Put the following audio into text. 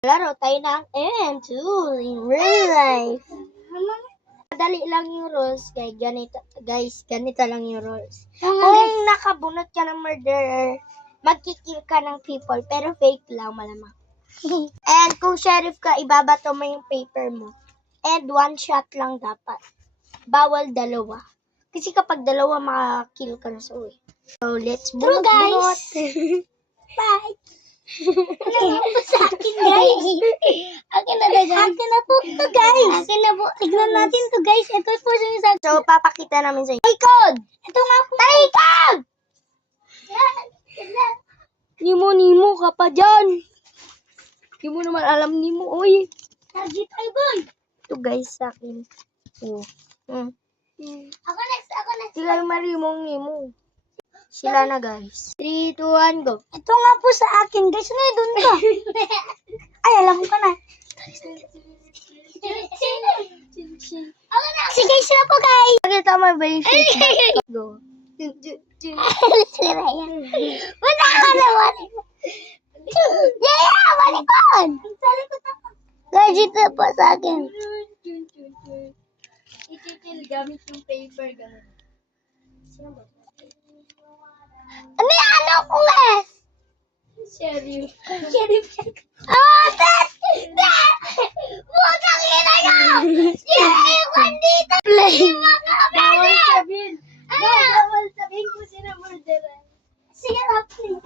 Laro tayo ng M2 in real life. Madali lang yung rules. Ganito lang yung rules. Kung nakabunot ka ng murderer, magkikill ka ng people, pero fake lang malamang. And kung sheriff ka, ibabato mo yung paper mo. And one shot lang dapat. Bawal dalawa. Kasi kapag dalawa, makakill ka na sa uwi. So, let's bunot, guys. Bye. Ano po sa akin, guys? Akin na ba, guys? Akin na po ito, guys. Akin na po. Tignan natin to, guys. Ito po yung sa... So, papakita namin sa'yo. Taykod! Ito nga po. Taykod! Nimo ka pa dyan. Di mo naman alam Nimo, oy. Target ay, boy. Ito, guys, sa akin. Oh. Ako next. Sila yung marimong Nimo. Sila na, guys. 3, 2, 1, go. Ito nga po sa akin, guys. Ano doon ka? Ay, alam ko na. Ako na. Sige, sila po, guys. Pakita mo ba yung face? Go. Sila yan. Wala ka naman. Yeah, malikod. Guys, ito po sa akin. Ikikil gamit yung paper. Sino ba? Ano yung ano ko, guys? Sheriff. Oh, that's... Putang ina nyo! Sheriff, andito! Play! Bawal sabihin. Bawal sabihin kung sino murderer. Sige na, please.